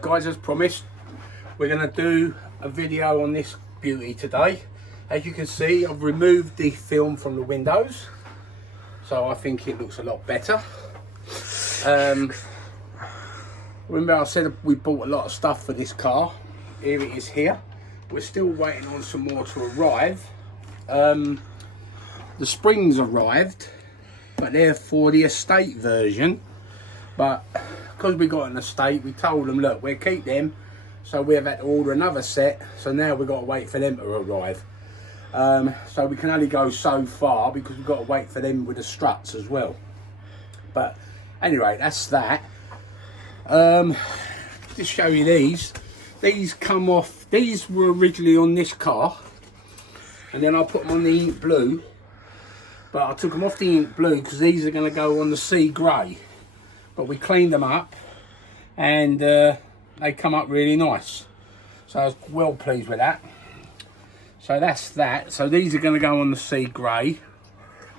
Right guys, as promised, we're going to do a video on this beauty today. As you can see, I've removed the film from the windows, so I think it looks a lot better. Remember I said we bought a lot of stuff for this car. Here it is here. We're still waiting on some more to arrive. The springs arrived, but they're for the estate version. But because we got an estate, we told them, look, we'll keep them. So we've had to order another set. So now we've got to wait for them to arrive. So we can only go so far because we've got to wait for them with the struts as well. But anyway, that's that. Just show you these. These come off. These were originally on this car, and then I put them on the ink blue. But I took them off the ink blue because these are going to go on the sea grey. But we cleaned them up, and they come up really nice. So I was well pleased with that. So that's that. So these are going to go on the sea grey,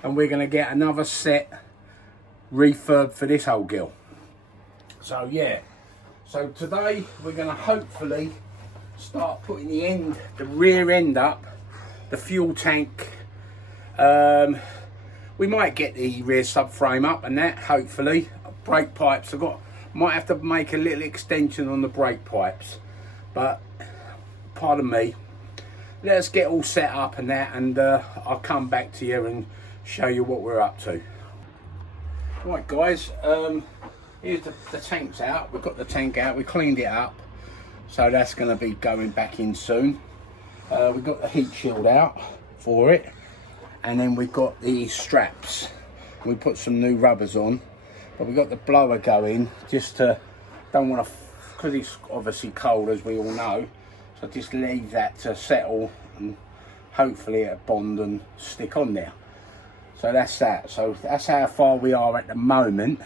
and we're going to get another set refurb for this old girl. So yeah. So today we're going to hopefully start putting the rear end up, the fuel tank. We might get the rear subframe up and that, hopefully. Brake pipes, might have to make a little extension on the brake pipes, but pardon me, let's get all set up and that, and I'll come back to you and show you what we're up to. Right guys, here's the tank's out. We've got the tank out, we cleaned it up, so that's going to be going back in soon. We've got the heat shield out for it, and then we've got the straps. We put some new rubbers on, but we've got the blower going just to, don't want to, because it's obviously cold as we all know, so just leave that to settle and hopefully it'll bond and stick on there. So that's that. So that's how far we are at the moment.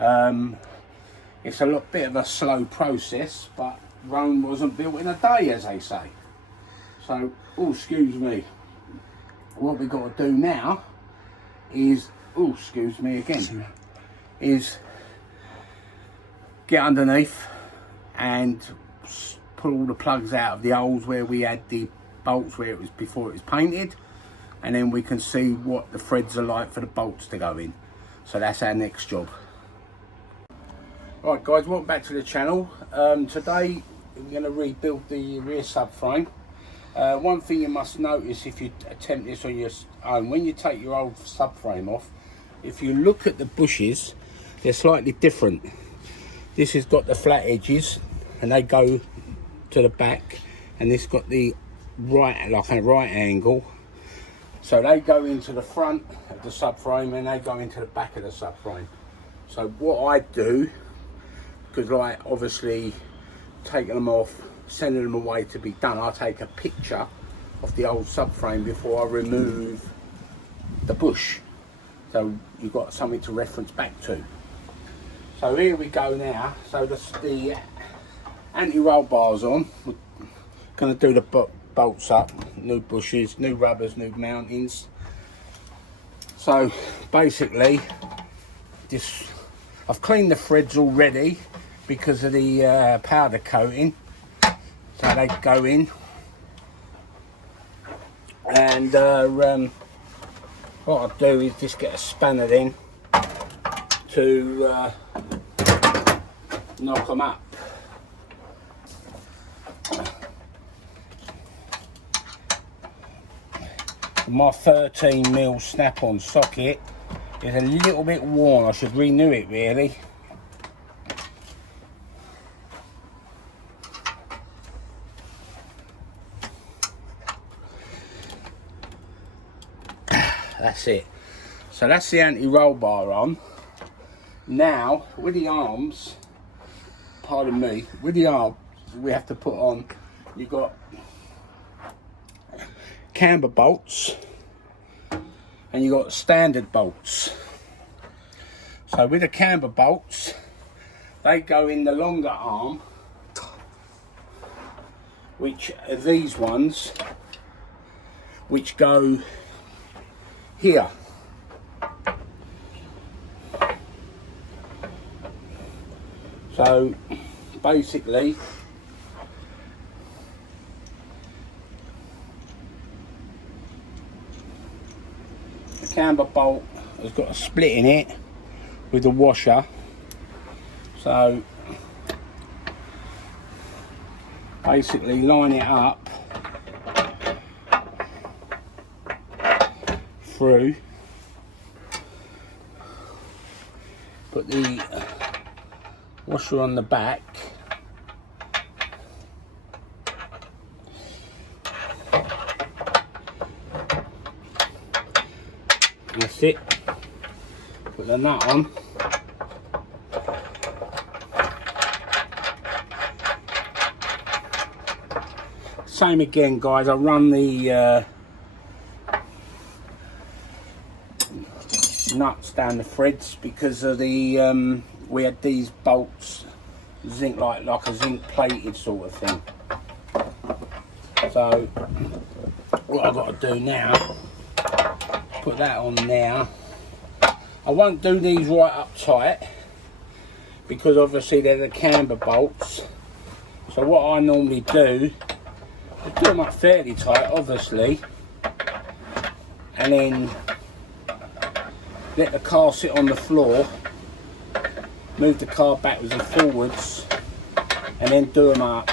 It's a bit of a slow process, but Rome wasn't built in a day, as they say. So, oh, excuse me. What we've got to do now is, oh, excuse me again, is get underneath and pull all the plugs out of the holes where we had the bolts where it was before it was painted, and then we can see what the threads are like for the bolts to go in. So that's our next job. Right guys, welcome back to the channel. Today we're going to rebuild the rear subframe. One thing you must notice if you attempt this on your own, when you take your old subframe off, if you look at the bushes, they're slightly different. This has got the flat edges and they go to the back, and this got the right, like a right angle. So they go into the front of the subframe and they go into the back of the subframe. So what I do, because like obviously taking them off, sending them away to be done, I take a picture of the old subframe before I remove the bush, so you've got something to reference back to. So here we go now. So the anti-roll bar's on. We're going to do the bolts up, new bushes, new rubbers, new mountings. So basically I've cleaned the threads already because of the powder coating. So they go in, and what I'll do is just get a spanner in to knock them up. My 13mm snap-on socket is a little bit worn. I should renew it really. That's it. So that's the anti-roll bar on. Now with the arms, pardon me, with the arms we have to put on, you've got camber bolts and you've got standard bolts. So with the camber bolts, they go in the longer arm, which are these ones, which go here. So basically the camber bolt has got a split in it with the washer, so basically line it up through, put the washer on the back, that's it, put the nut on, same again guys. I run the nuts down the threads because of the we had these bolts zinc like a zinc plated sort of thing. So what I've got to do now, put that on now. I won't do these right up tight because obviously they're the camber bolts. So what I normally do, I do them up fairly tight obviously, and then let the car sit on the floor, move the car backwards and forwards, and then do them up.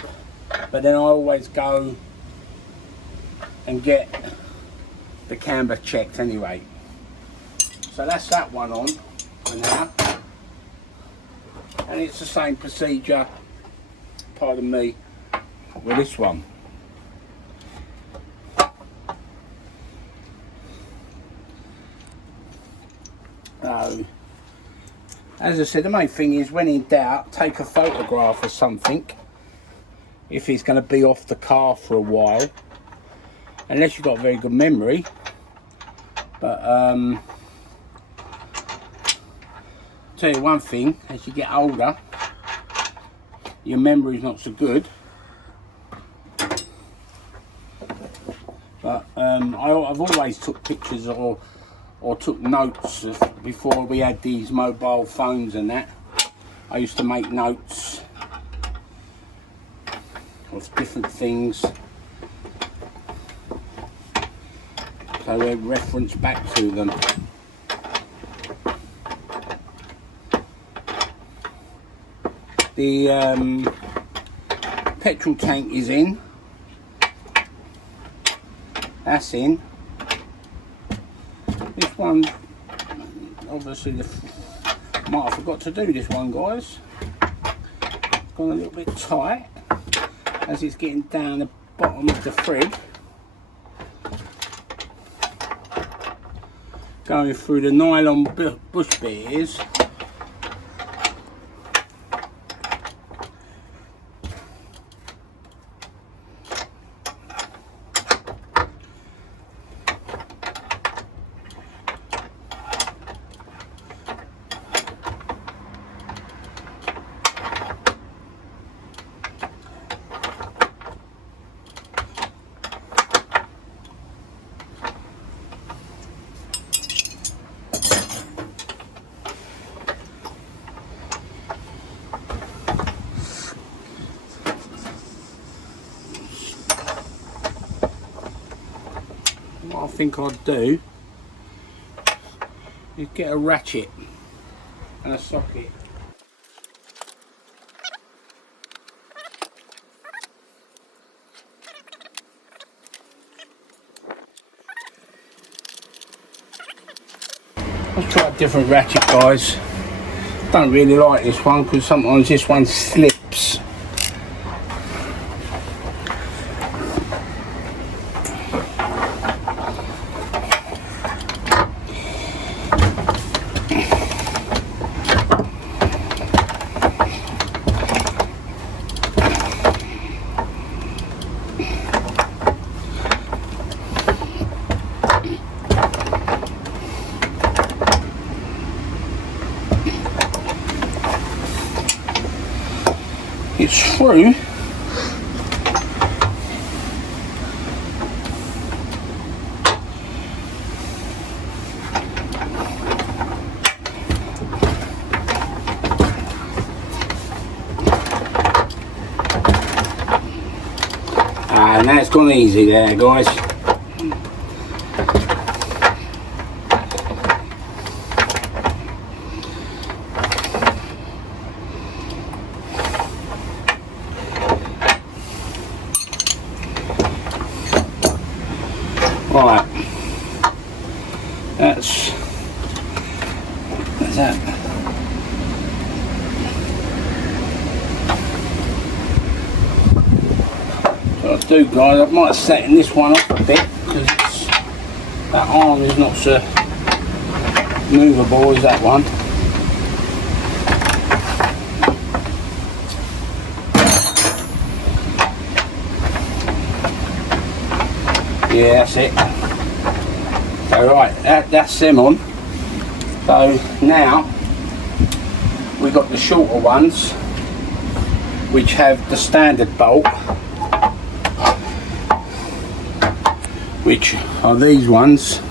But then I always go and get the camber checked anyway. So that's that one on for now, and it's the same procedure, pardon me, with this one. So, as I said, the main thing is when in doubt, take a photograph of something if it's going to be off the car for a while, unless you've got very good memory. But tell you one thing, as you get older, your memory's not so good. But I've always took pictures or took notes before we had these mobile phones and that. I used to make notes of different things, so they reference back to them. The petrol tank is in, that's in. This one, obviously, might have forgot to do this one, guys. It's gone a little bit tight as it's getting down the bottom of the thread, going through the nylon bush bears. What I think I'd do is get a ratchet and a socket. Let's try a different ratchet, guys. Don't really like this one because sometimes this one slips. It's through. Okay, now it's gone easy there, guys. Right, that's that. What I'll do, guys, I might set this one off a bit because that arm is not so movable as that one. Yeah, that's it. So right, that's them on. So now we've got the shorter ones which have the standard bolt, which are these ones.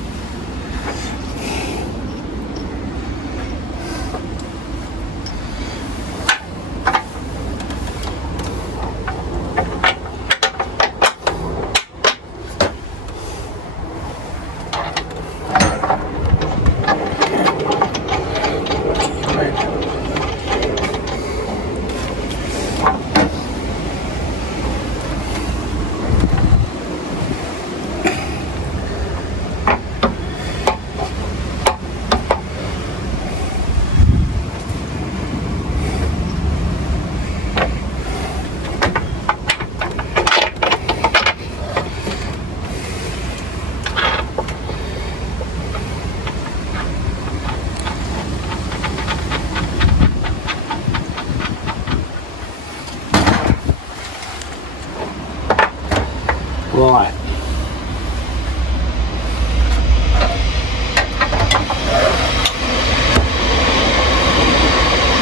Right.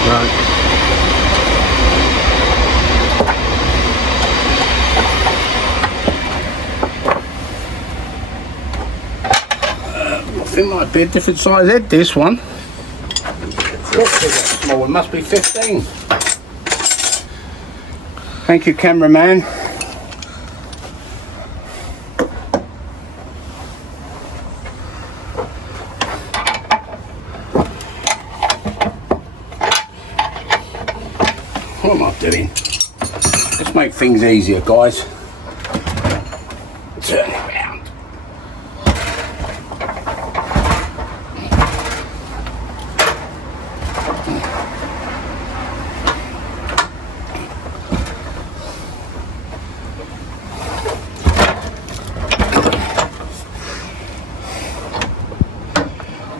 Right. It might be a different size head, this one. Small, it must be 15. Thank you, cameraman. What am I doing? Let's make things easier, guys. Turn it round.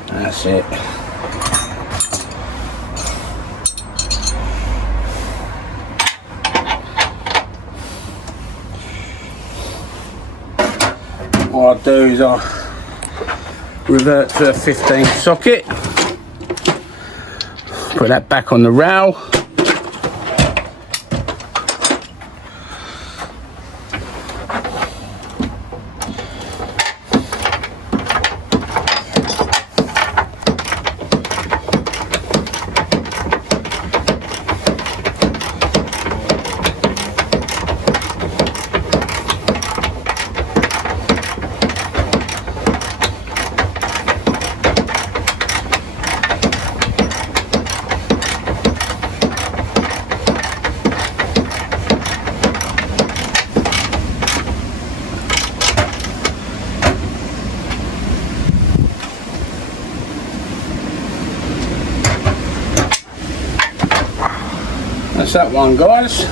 That's it. What I'll do is I'll revert to a 15 socket, put that back on the rail. That's that one, guys.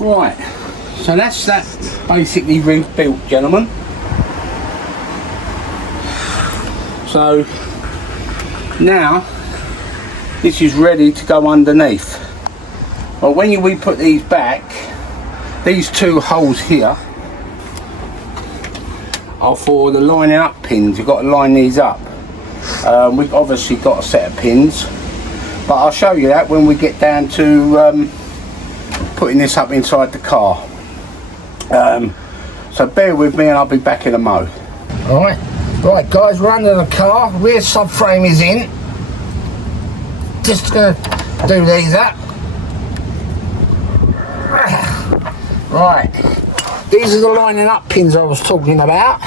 Right, so that's that basically rebuilt, gentlemen. So now this is ready to go underneath. Well, when we put these back, these two holes here are for the lining up pins. You've got to line these up. We've obviously got a set of pins, but I'll show you that when we get down to putting this up inside the car. So bear with me and I'll be back in a mo. Right guys, we're under the car, rear subframe is in. Just gonna do these up. Right, these are the lining up pins I was talking about,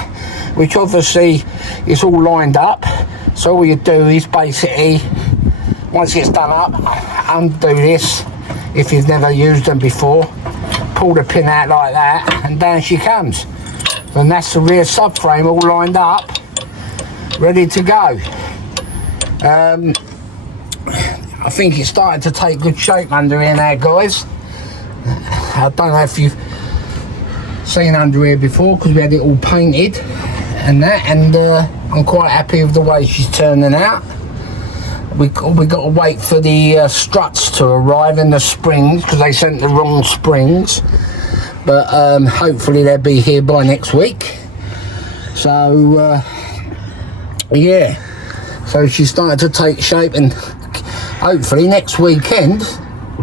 which obviously is all lined up. So all you do is basically, once it's done up, undo this if you've never used them before, pull the pin out like that, and down she comes. And that's the rear subframe all lined up, ready to go. I think it's starting to take good shape under here now, guys. I don't know if you've seen under here before, because we had it all painted and that, and I'm quite happy with the way she's turning out. We got to wait for the struts to arrive and the springs, because they sent the wrong springs, but hopefully they'll be here by next week. So yeah, so she's starting to take shape, and hopefully next weekend,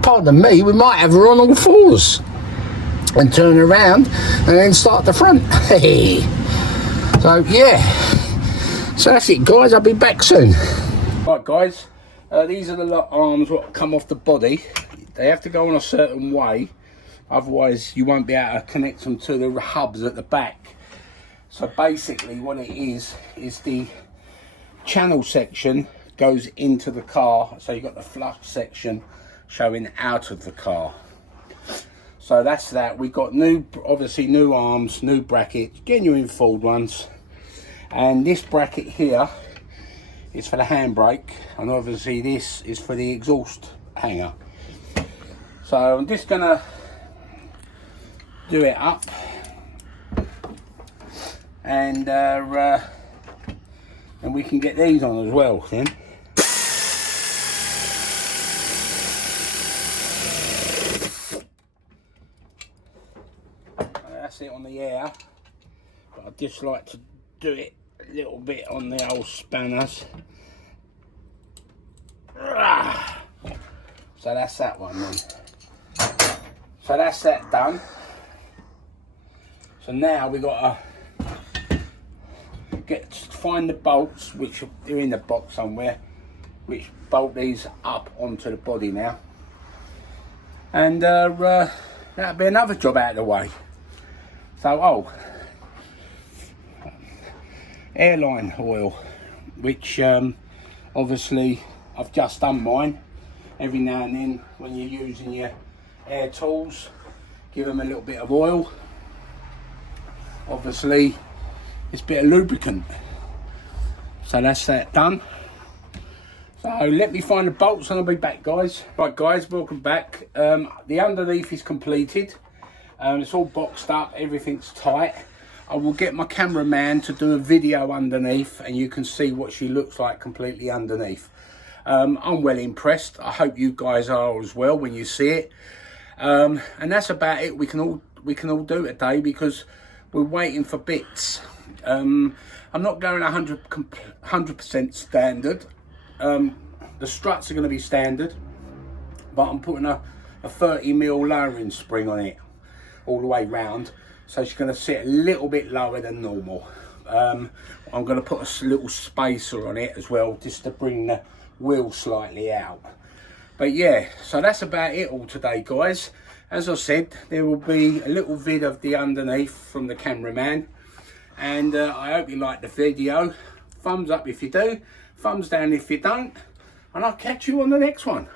pardon me, we might have her on all fours and turn around and then start the front. So yeah, so that's it guys, I'll be back soon. Right guys, these are the lock arms that come off the body. They have to go on a certain way, otherwise you won't be able to connect them to the hubs at the back. So basically what it is the channel section goes into the car, so you've got the flush section showing out of the car. So that's that. We've got obviously new arms, new brackets, genuine Ford ones, and this bracket here is for the handbrake, and obviously this is for the exhaust hanger. So I'm just gonna do it up, and we can get these on as well then. That's it on the air, but I just like to do it a little bit on the old spanners. So that's that one then. So that's that done. So now we got to find the bolts, which are in the box somewhere, which bolt these up onto the body now, and that'll be another job out of the way. So airline oil, which obviously I've just done mine. Every now and then when you're using your air tools, give them a little bit of oil. Obviously it's a bit of lubricant. So that's that done. So let me find the bolts and I'll be back guys. Right guys, welcome back. The underneath is completed. It's all boxed up, everything's tight. I will get my cameraman to do a video underneath and you can see what she looks like completely underneath. I'm well impressed. I hope you guys are as well when you see it. And that's about it. We can all do today because we're waiting for bits. I'm not going 100% standard. The struts are going to be standard, but I'm putting a 30mm lowering spring on it all the way round, so she's going to sit a little bit lower than normal. I'm going to put a little spacer on it as well, just to bring the wheel slightly out. But yeah, so that's about it all today guys. As I said, there will be a little vid of the underneath from the cameraman, and I hope you like the video. Thumbs up if you do, thumbs down if you don't, and I'll catch you on the next one.